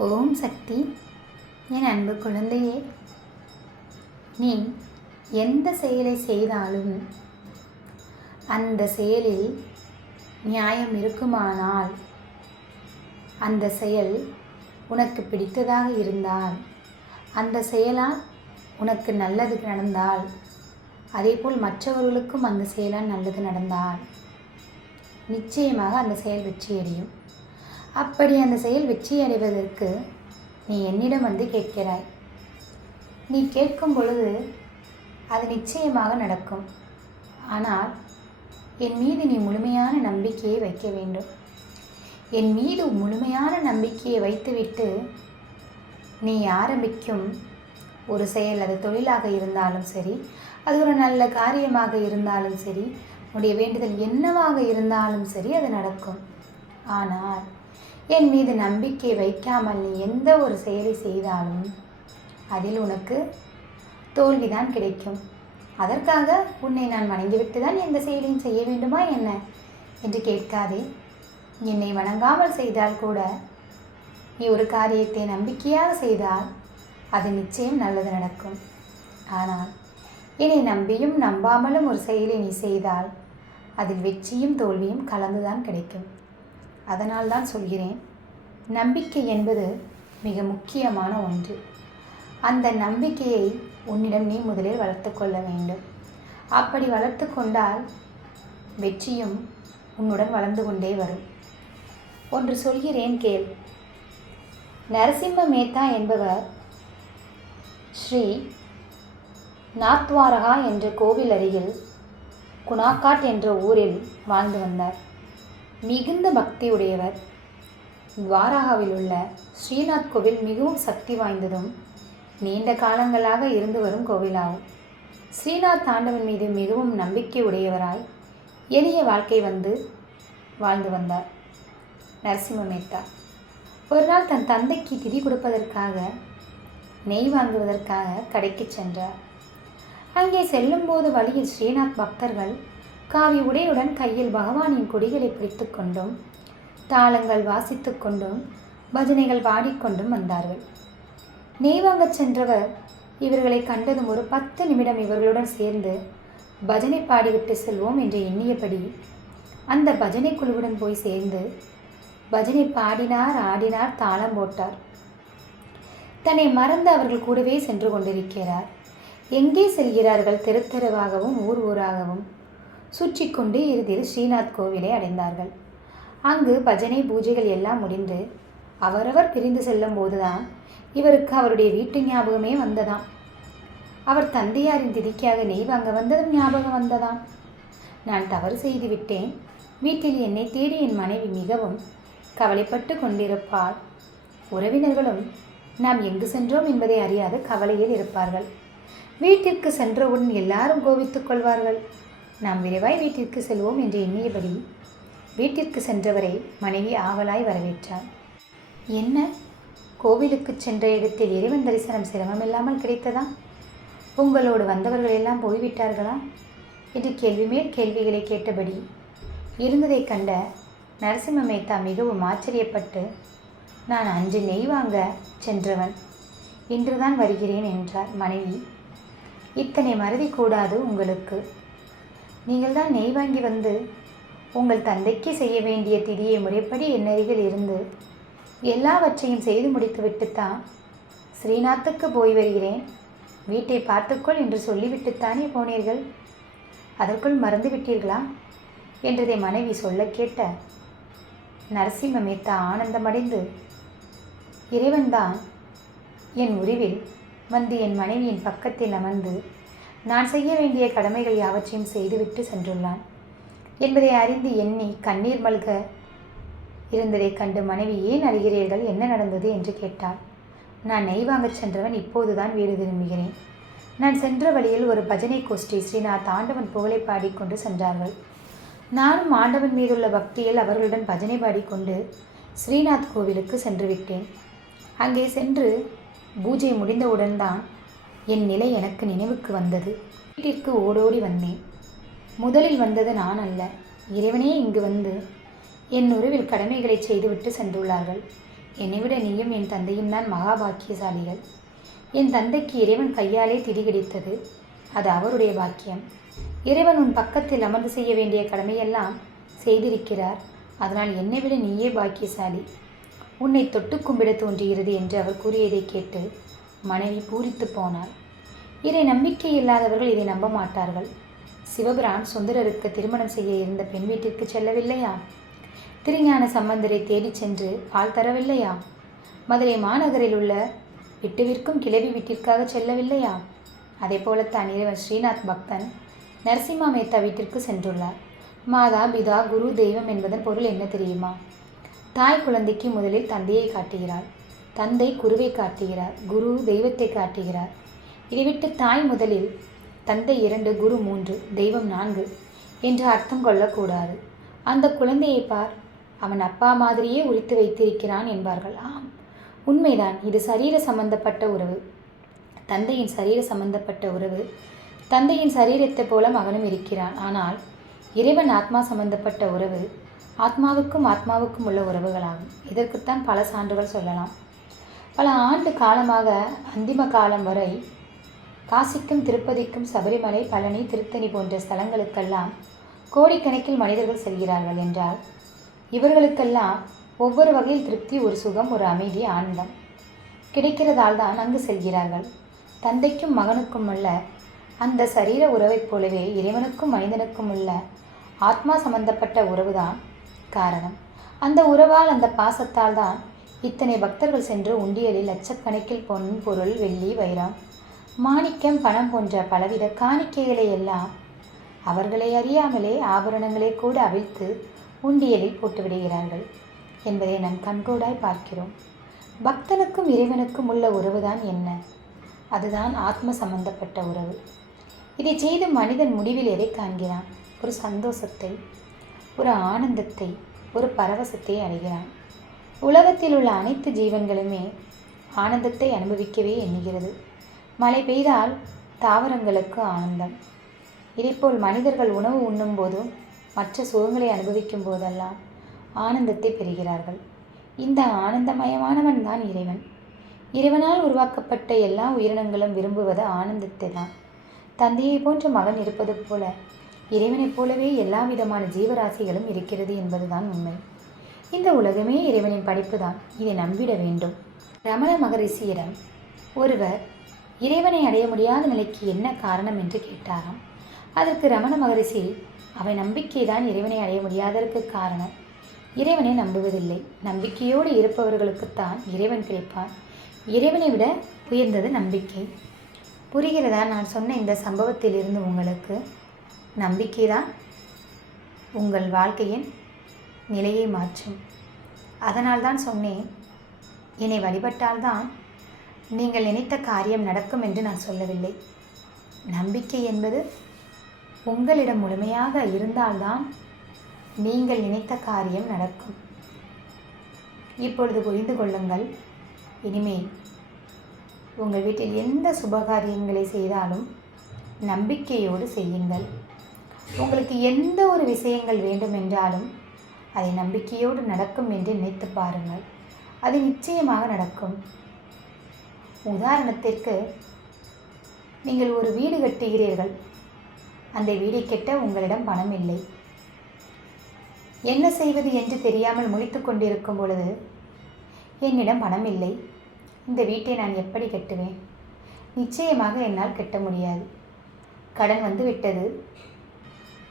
ஓம் சக்தி. என் அன்பு குழந்தையே நீ எந்த செயலை செய்தாலும் அந்த செயலில் நியாயம் இருக்குமானால் அந்த செயல் உனக்கு பிடித்ததாக இருந்தால் அந்த செயலால் உனக்கு நல்லது நடந்தால் அதேபோல் மற்றவர்களுக்கும் அந்த செயலால் நல்லது நடந்தால் நிச்சயமாக அந்த செயல் வெற்றியடையும். அப்படி அந்த செயல் வெற்றி அடைவதற்கு நீ என்னிடம் வந்து கேட்கிறாய். நீ கேட்கும் பொழுது அது நிச்சயமாக நடக்கும். ஆனால் என் மீது நீ முழுமையான நம்பிக்கையை வைக்க வேண்டும். என் மீது முழுமையான நம்பிக்கையை வைத்துவிட்டு நீ ஆரம்பிக்கும் ஒரு செயல் அது தொழிலாக இருந்தாலும் சரி அது ஒரு நல்ல காரியமாக இருந்தாலும் சரி உன்னுடைய வேண்டுதல் என்னவாக இருந்தாலும் சரி அது நடக்கும். ஆனால் என் மீது நம்பிக்கை வைக்காமல் நீ எந்த ஒரு செயலை செய்தாலும் அதில் உனக்கு தோல்விதான் கிடைக்கும். அதற்காக உன்னை நான் வணங்கிவிட்டு தான் எந்த செயலையும் செய்ய வேண்டுமா என்ன? என்று கேட்காதே. என்னை வணங்காமல் செய்தால் கூட நீ ஒரு காரியத்தை நம்பிக்கையாக செய்தால் அது நிச்சயம் நல்லது நடக்கும். ஆனால் என்னை நம்பியும் நம்பாமலும் ஒரு செயலை நீ செய்தால் அதில் வெற்றியும் தோல்வியும் கலந்துதான் கிடைக்கும். அதனால் தான் சொல்கிறேன் நம்பிக்கை என்பது மிக முக்கியமான ஒன்று. அந்த நம்பிக்கையை உன்னிடம் நீ முதலில் வளர்த்து கொள்ள வேண்டும். அப்படி வளர்த்து கொண்டால் வெற்றியும் உன்னுடன் வளர்ந்து கொண்டே வரும். ஒன்று சொல்கிறேன் கேள். நரசிம்ம மேத்தா என்பவர் ஸ்ரீ நாத்வாரகா என்ற கோவில் அருகில் குணாக்காட் என்ற ஊரில் வாழ்ந்து வந்தார். மிகுந்த பக்தியுடையவர். துவாரகாவில் உள்ள ஸ்ரீநாத் கோவில் மிகவும் சக்தி வாய்ந்ததும் நீண்ட காலங்களாக இருந்து வரும் கோவிலாகும். ஸ்ரீநாத் தாண்டவன் மீது மிகவும் நம்பிக்கை உடையவராய் எளிய வாழ்க்கை வந்து வாழ்ந்து வந்தார். நரசிம்ம மேத்தா ஒரு நாள் தன் தந்தைக்கு திதி கொடுப்பதற்காக நெய் வாங்குவதற்காக கடைக்கு சென்றார். அங்கே செல்லும்போது வழியில் ஸ்ரீநாத் பக்தர்கள் காவி உடையுடன் கையில் பகவானின் கொடிகளை பிடித்து கொண்டும் தாளங்கள் வாசித்து கொண்டும் பஜனைகள் பாடிக்கொண்டும் வந்தார்கள். நெய்வாங்க சென்றவர் இவர்களை கண்டதும் ஒரு பத்து நிமிடம் இவர்களுடன் சேர்ந்து பஜனை பாடிவிட்டு செல்வோம் என்று எண்ணியபடி அந்த பஜனை குழுவுடன் போய் சேர்ந்து பஜனை பாடினார் ஆடினார் தாளம் போட்டார். தன்னை மறந்து அவர்கள் கூடவே சென்று கொண்டிருக்கிறார். எங்கே செல்கிறார்கள்? தெரு தெருவாகவும் ஊர் ஊராகவும். சுற்றி கொண்டு இறுதியில் ஸ்ரீநாத் கோவிலை அடைந்தார்கள். அங்கு பஜனை பூஜைகள் எல்லாம் முடிந்து அவரவர் பிரிந்து செல்லும் போதுதான் இவருக்கு அவருடைய வீட்டு ஞாபகமே வந்ததாம். அவர் தந்தையாரின் திதிக்காக நெய் வாங்க வந்ததும் ஞாபகம் வந்ததாம். நான் தவறு செய்து விட்டேன். வீட்டில் என்னை தேடி என் மனைவி மிகவும் கவலைப்பட்டு கொண்டிருப்பார் உறவினர்களும் நாம் எங்கு சென்றோம்? என்பதை அறியாது கவலையில் இருப்பார்கள். வீட்டிற்கு சென்றவுடன் எல்லாரும் கோபித்துக் கொள்வார்கள். நாம் விரைவாய் வீட்டிற்கு செல்வோம் என்று எண்ணியபடி வீட்டிற்கு சென்றவரை மனைவி ஆவலாய் வரவேற்றார் என்ன? கோவிலுக்கு சென்ற இடத்தில் இறைவன் தரிசனம் சிரமமில்லாமல் கிடைத்ததா? உங்களோடு வந்தவர்கள் எல்லாம் போய்விட்டார்களா? என்று கேள்வி மேல் கேள்விகளை கேட்டபடி இருந்ததைக் கண்ட நரசிம்ம மேத்தா மிகவும் ஆச்சரியப்பட்டு நான் அஞ்சு நெய் வாங்க சென்றவன் இன்றுதான் வருகிறேன் என்றார் மனைவி. இத்தனை மறதி கூடாது உங்களுக்கு. நீங்கள் தான் நெய் வாங்கி வந்து உங்கள் தந்தைக்கு செய்ய வேண்டிய திதியை முறைப்படி என்னருகில் இருந்து எல்லாவற்றையும் செய்து முடித்துவிட்டுத்தான் ஸ்ரீநாத்துக்கு போய் வருகிறேன். வீட்டை பார்த்துக்கொள் என்று சொல்லிவிட்டுத்தானே போனீர்கள்? அதற்குள் மறந்து விட்டீர்களா? என்றதை மனைவி சொல்ல கேட்ட. நரசிம்ம மேத்தா ஆனந்தமடைந்து இறைவன்தான் என் உருவில் வந்து என் மனைவியின் பக்கத்தில் அமர்ந்து நான் செய்ய வேண்டிய கடமைகள் யாவற்றையும் செய்துவிட்டு சென்றுள்ளான். என்பதை அறிந்து எண்ணி கண்ணீர் மல்க இருந்ததைக் கண்டு மனைவி ஏன் அறிகிறீர்கள்? என்ன நடந்தது? என்று கேட்டாள். நான் நெய் வாங்கச் சென்றவன் இப்போதுதான் வீடு திரும்புகிறேன். நான் சென்ற வழியில் ஒரு பஜனை கோஷ்டி ஸ்ரீநாத் ஆண்டவன் புகழை பாடிக்கொண்டு சென்றார்கள். நானும் ஆண்டவன் மீதுள்ள பக்தியில் அவர்களுடன் பஜனை பாடிக்கொண்டு ஸ்ரீநாத் கோவிலுக்கு சென்று விட்டேன். அங்கே சென்று பூஜை முடிந்தவுடன் தான் என் நிலை எனக்கு நினைவுக்கு வந்தது. வீட்டிற்கு ஓடோடி வந்தேன். முதலில் வந்தது நான் அல்ல. இறைவனே இங்கு வந்து என் உறவில் கடமைகளை செய்துவிட்டு சென்றுள்ளார்கள். என்னை விட நீயும் என் தந்தையும் தான் மகாபாக்கியசாலிகள். என் தந்தைக்கு இறைவன் கையாலே திதி கிடைத்தது. அது அவருடைய பாக்கியம். இறைவன் உன் பக்கத்தில் அமர்ந்து செய்ய வேண்டிய கடமையெல்லாம் செய்திருக்கிறார். அதனால் என்னை விட நீயே பாக்கியசாலி. உன்னை தொட்டு கும்பிட தோன்றுகிறது என்று அவர் கூறியதை கேட்டு மனைவி பூரித்து போனாள். இதை நம்பிக்கை இல்லாதவர்கள் இதை நம்ப மாட்டார்கள். சிவபிரான் சுந்தரருக்கு திருமணம் செய்ய இருந்த பெண் வீட்டிற்கு செல்லவில்லையா? திருஞான சம்பந்தரை தேடிச் சென்று பால் தரவில்லையா? மதுரை மாநகரில் உள்ள விட்டுவிற்கும் கிளவி வீட்டிற்காக செல்லவில்லையா? அதே போலத்தான் இறைவன் ஸ்ரீநாத் பக்தன் நரசிம்மா மேத்தா வீட்டிற்கு சென்றுள்ளார். மாதா பிதா குரு தெய்வம் என்பதன் பொருள் என்ன தெரியுமா? தாய் குழந்தைக்கு முதலில் தந்தையை காட்டுகிறாள். தந்தை குருவை காட்டுகிறார் குரு தெய்வத்தை காட்டுகிறார். இதை விட்டு தாய் முதலில் தந்தை இரண்டு குரு மூன்று தெய்வம் நான்கு என்று அர்த்தம் கொள்ளக்கூடாது. அந்த குழந்தையை பார் அவன் அப்பா மாதிரியே உரித்து வைத்திருக்கிறான் என்பார்கள். ஆம் உண்மைதான் இது சரீர சம்பந்தப்பட்ட உறவு. தந்தையின் சரீர சம்பந்தப்பட்ட உறவு தந்தையின் சரீரத்தைப் போல மகனும் இருக்கிறான். ஆனால் இறைவன் ஆத்மா சம்பந்தப்பட்ட உறவு ஆத்மாவுக்கும் ஆத்மாவுக்கும் உள்ள உறவுகளாகும். இதற்குத்தான் பல சான்றுகள் சொல்லலாம். பல ஆண்டு காலமாக அந்திம காலம் வரை காசிக்கும் திருப்பதிக்கும் சபரிமலை பழனி திருத்தணி போன்ற ஸ்தலங்களுக்கெல்லாம் கோடிக்கணக்கில் மனிதர்கள் செல்கிறார்கள் என்றால் இவர்களுக்கெல்லாம் ஒவ்வொரு வகையில் திருப்தி ஒரு சுகம் ஒரு அமைதி ஆனந்தம் கிடைக்கிறதால் தான் அங்கு செல்கிறார்கள். தந்தைக்கும் மகனுக்கும் உள்ள அந்த சரீர உறவைப் போலவே இறைவனுக்கும் மனிதனுக்கும் உள்ள ஆத்மா சம்பந்தப்பட்ட உறவுதான் காரணம். அந்த உறவால் அந்த பாசத்தால் தான் இத்தனை பக்தர்கள் சென்று உண்டியலில் லட்சக்கணக்கில் பொன் பொருள் வெள்ளி வைரம் மாணிக்கம் பணம் போன்ற பலவித காணிக்கைகளை எல்லாம் அவர்களை அறியாமலே ஆபரணங்களை கூட அவிழ்த்து உண்டியலில் போட்டுவிடுகிறார்கள் என்பதை நாம் கண்கூடாய் பார்க்கிறோம். பக்தனுக்கும் இறைவனுக்கும் உள்ள உறவுதான் என்ன? அதுதான் ஆத்ம சம்பந்தப்பட்ட உறவு. இதை செய்து மனிதன் முடிவில் எதை காண்கிறான்? ஒரு சந்தோஷத்தை ஒரு ஆனந்தத்தை ஒரு பரவசத்தை அடைகிறான். உலகத்தில் உள்ள அனைத்து ஜீவன்களுமே ஆனந்தத்தை அனுபவிக்கவே எண்ணுகிறது. மழை பெய்தால் தாவரங்களுக்கு ஆனந்தம். இதேபோல் மனிதர்கள் உணவு உண்ணும் போதும் மற்ற சுகங்களை அனுபவிக்கும் போதெல்லாம் ஆனந்தத்தை பெறுகிறார்கள். இந்த ஆனந்தமயமானவன் தான் இறைவன். இறைவனால் உருவாக்கப்பட்ட எல்லா உயிரினங்களும் விரும்புவது ஆனந்தத்தை தான். தந்தையை போன்ற மகன் இருப்பது போல இறைவனைப் போலவே எல்லா விதமான ஜீவராசிகளும் இருக்கிறது என்பதுதான் உண்மை. இந்த உலகமே இறைவனின் படைப்பு தான் இதை நம்பிட வேண்டும். ரமண மகரிஷியிடம் ஒருவர் இறைவனை அடைய முடியாத நிலைக்கு என்ன காரணம் என்று கேட்டாராம். அதற்கு ரமண மகரிஷி அவை நம்பிக்கைதான் இறைவனை அடைய முடியாததற்கு காரணம். இறைவனை நம்புவதில்லை. நம்பிக்கையோடு இருப்பவர்களுக்குத்தான் இறைவன் கிடைப்பான். இறைவனை விட உயர்ந்தது நம்பிக்கை. புரிகிறதா? நான் சொன்ன இந்த சம்பவத்திலிருந்து உங்களுக்கு நம்பிக்கைதான் உங்கள் வாழ்க்கையின் நிலையை மாற்றும். அதனால் தான் சொன்னேன் என்னை வழிபட்டால்தான் நீங்கள் நினைத்த காரியம் நடக்கும் என்று நான் சொல்லவில்லை. நம்பிக்கை என்பது உங்களிடம் முழுமையாக இருந்தால்தான் நீங்கள் நினைத்த காரியம் நடக்கும். இப்பொழுது புரிந்து கொள்ளுங்கள் இனிமேல் உங்கள் வீட்டில் எந்த சுபகாரியங்களை செய்தாலும் நம்பிக்கையோடு செய்யுங்கள். உங்களுக்கு எந்த ஒரு விஷயங்கள் வேண்டுமென்றாலும் அதை நம்பிக்கையோடு நடக்கும் என்று நினைத்து பாருங்கள். அது நிச்சயமாக நடக்கும். உதாரணத்திற்கு நீங்கள் ஒரு வீடு கட்டுகிறீர்கள். அந்த வீடை கட்ட உங்களிடம் பணம் இல்லை. என்ன செய்வது என்று தெரியாமல் முழித்து கொண்டிருக்கும் பொழுது என்னிடம் பணம் இல்லை. இந்த வீட்டை நான் எப்படி கட்டுவேன்? நிச்சயமாக என்னால் கட்ட முடியாது. கடன் வந்து விட்டது.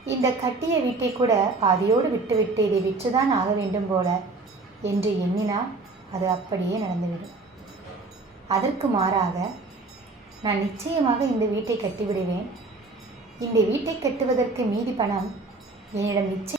இந்த கட்டிய வீட்டை கூட பாதியோடு விட்டுவிட்டு இதை விற்றுதான் ஆக வேண்டும் போல என்று எண்ணினால் அது அப்படியே நடந்துவிடும். அதற்கு மாறாக நான் நிச்சயமாக இந்த வீட்டை கட்டிவிடுவேன். இந்த வீட்டை கட்டுவதற்கு மீதி பணம் என்னிடம் நிச்சயம்